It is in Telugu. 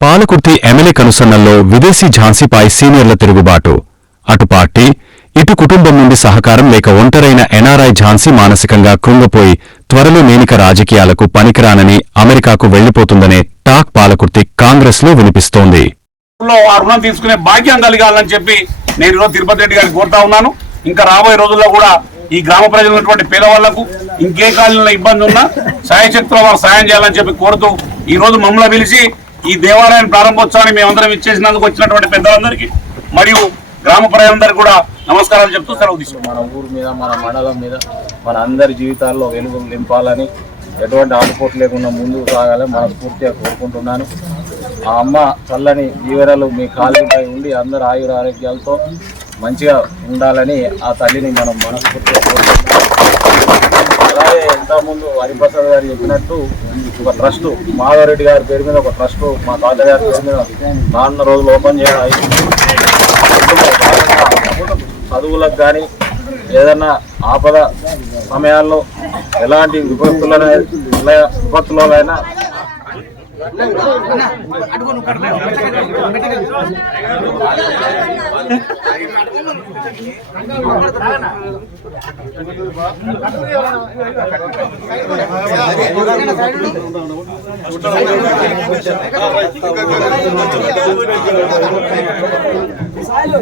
పాలకుర్తి ఎమ్మెల్యే కనుసన్నల్లో విదేశీ ఝాన్సీపై సీనియర్ల తిరుగుబాటు. అటు పార్టీ ఇటు కుటుంబం నుండి సహకారం లేక ఒంటరైన ఎన్ఆర్ఐ ఝాన్సీ మానసికంగా కృంగపోయి త్వరలో నేనిక రాజకీయాలకు పనికిరానని అమెరికాకు వెళ్ళిపోతుందనే టాక్ పాలకుర్తి కాంగ్రెస్లో వినిపిస్తోంది. లో వినిపిస్తోంది రుణం తీసుకునే భాగ్యం కలగాలని చెప్పి నేను తిరుపతి రెడ్డి కోరుతా ఉన్నాను. ఇంకా రాబోయే రోజుల్లో కూడా ఈ గ్రామ ప్రజలు ఉన్నటువంటి పేదవాళ్ళకు ఇంకే కాలంలో ఇబ్బంది ఉన్నా సాయశక్తుల వారు సాయం చేయాలని చెప్పి కోరుతూ ఈ రోజు మమ్మల్ని పిలిచి ఈ దేవాలయం ప్రారంభోత్సవాన్ని మేమందరం ఇచ్చేసినందుకు వచ్చినటువంటి పెద్దలందరికీ మరియు గ్రామ ప్రజలందరికీ కూడా నమస్కారాలు చెప్తూ సెలవు తీసుకున్నాం మన ఊరు మీద మన మండలం మీద మన అందరి జీవితాల్లో వెలుగులు నింపాలని ఎటువంటి ఆటుపోటు లేకుండా ముందుకు సాగాలని మనస్ఫూర్తిగా కోరుకుంటున్నాను. ఆ అమ్మ చల్లని జీవనలు మీ కాళ్ళపై ఉండి అందరు ఆయుర ఆరోగ్యాలతో మంచిగా ఉండాలని ఆ తల్లిని మనం మనస్ఫూర్తిగా కోరుకుంటున్నాం ఇంతకుముందు హరిప్రసాద్ గారు చెప్పినట్టు ఒక ట్రస్ట్ మాధవరెడ్డి గారి పేరు మీద ఒక ట్రస్ట్ మా తాత గారి పేరు మీద నాన్న రోజులు ఓపెన్ చేయడం చదువులకు కానీ ఏదన్నా ఆపద సమయాల్లో ఎలాంటి విపత్తులైనా విపత్తులైనా సాయిలో